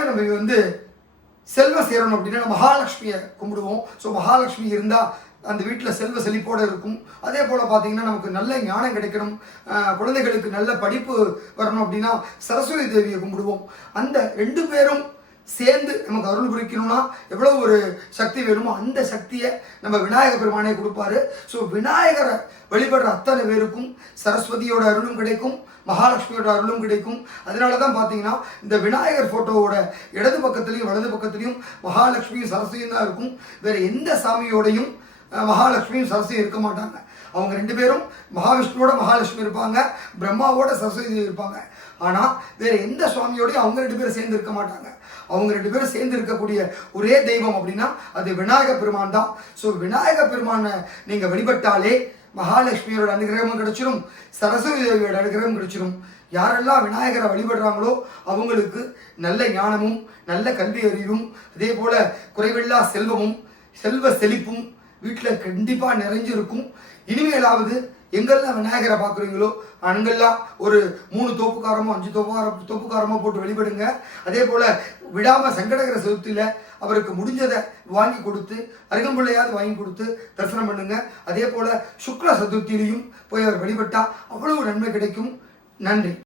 பொதுவாகவே நம்ம செல்வ சேரணும் அப்படின்னா மகாலட்சுமியை கும்பிடுவோம். ஸோ மகாலட்சுமி இருந்தால் அந்த வீட்டில் செல்வ செழிப்போடு இருக்கும். அதே போல் பார்த்தீங்கன்னா நமக்கு நல்ல ஞானம் கிடைக்கணும், குழந்தைகளுக்கு நல்ல படிப்பு வரணும் அப்படின்னா சரஸ்வதி தேவியை கும்பிடுவோம். அந்த 2 பேரும் சேர்ந்து நமக்கு அருள் புரிக்கணும்னா எவ்வளோ ஒரு சக்தி வேணுமோ அந்த சக்தியை நம்ம விநாயக பெருமானே கொடுப்பாரு. ஸோ விநாயகரை வழிபடுற அத்தனை பேருக்கும் சரஸ்வதியோட அருளும் கிடைக்கும், மகாலட்சுமியோட அருளும் கிடைக்கும். அதனால தான் பார்த்தீங்கன்னா இந்த விநாயகர் ஃபோட்டோவோட இடது பக்கத்துலையும் வலது பக்கத்துலையும் மகாலட்சுமியும் சரஸ்வதியும் தான் இருக்கும். வேறு எந்த சாமியோடையும் மகாலட்சுமியும் சரஸ்வதியும் இருக்க மாட்டாங்க. அவங்க 2 பேரும் மகாவிஷ்ணுவோட மகாலட்சுமி இருப்பாங்க, பிரம்மாவோட சரஸ்வதி இருப்பாங்க. ஆனால் வேறு எந்த சுவாமியோடையும் அவங்க 2 பேரும் சேர்ந்து இருக்க மாட்டாங்க. அவங்க 2 பேரும் சேர்ந்து இருக்கக்கூடிய ஒரே தெய்வம் அப்படின்னா அது விநாயக பெருமான் தான். ஸோ விநாயக பெருமானை நீங்கள் வழிபட்டாலே மகாலட்சுமியோட அனுகிரகமும் கிடைச்சிடும், சரஸ்வதி தேவியோட அனுகிரகம் கிடைச்சிடும். யாரெல்லாம் விநாயகரை வழிபடுறாங்களோ அவங்களுக்கு நல்ல ஞானமும் நல்ல கல்வி அறிவும் அதே போல குறைவில்லா செல்வமும் செல்வ செழிப்பும் வீட்டில் கண்டிப்பாக நிறைஞ்சிருக்கும். இனிமேலாவது எங்கெல்லாம் விநாயகரை பார்க்குறீங்களோ அங்கெல்லாம் ஒரு 3 தோப்புக்காரமோ 5 தோப்புக்காரமோ போட்டு வழிபடுங்க. அதே போல் விடாமல் சங்கடகர சதுர்த்தியில் அவருக்கு முடிஞ்சதை வாங்கி கொடுத்து அருகம்புள்ளையாவது வாங்கி கொடுத்து தரிசனம் பண்ணுங்க. அதே போல் சுக்ல சதுர்த்தியிலையும் போய் அவர் வழிபட்டால் அவ்வளவு நன்மை கிடைக்கும். நன்றி.